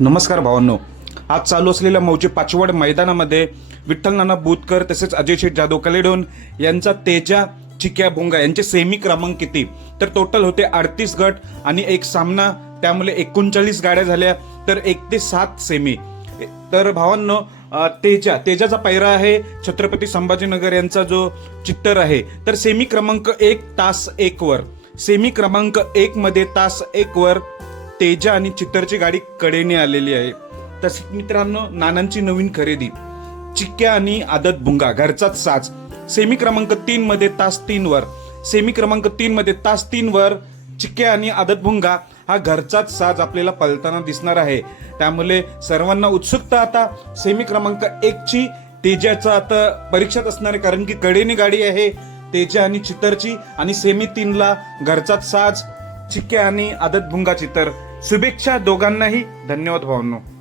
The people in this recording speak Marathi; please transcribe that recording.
नमस्कार भावांनो. आज चालू असलेल्या मौजे पाचवड मैदानामध्ये विठ्ठल नाना बुतकर तसेच अजय शेठ जाधव कलेडोन यांचा तेजा चिक्या भोंगा यांचे सेमी क्रमांक किती तर टोटल होते अडतीस गट आणि एक सामना. त्यामुळे एकोणचाळीस गाड्या झाल्या तर एक ते सात सेमी तर भावांनो तेजा. तेजाचा पायरा आहे छत्रपती संभाजीनगर यांचा जो चित्तर आहे. तर सेमी क्रमांक एक तास एकवर सेमी क्रमांक एक मध्ये तास एकवर तेजा आणि चित्तरची गाडी कडेने आलेली आहे. तसेच मित्रांनो नानांची नवीन खरेदी. चिक्क्या आणि आदत भुंगा घरचाच साज. सेमी क्रमांक तीन मध्ये तास तीन वर. सेमी क्रमांक तीन मध्ये तास तीन वर चिक्क्या आणि आदत भुंगा हा घरचाच साज आपल्याला पलताना दिसणार आहे. त्यामुळे सर्वांना उत्सुकता आता सेमी क्रमांक एक ची. तेजाचं आता परीक्षात असणार आहे कारण की कडेने गाडी आहे. तेजा आणि चित्तरची आणि सेमी तीनला घरचाच साज. चिक्के आणि आदत भुंगा चित्तर. शुभेच्छा दोघांनाही. धन्यवाद भावनो.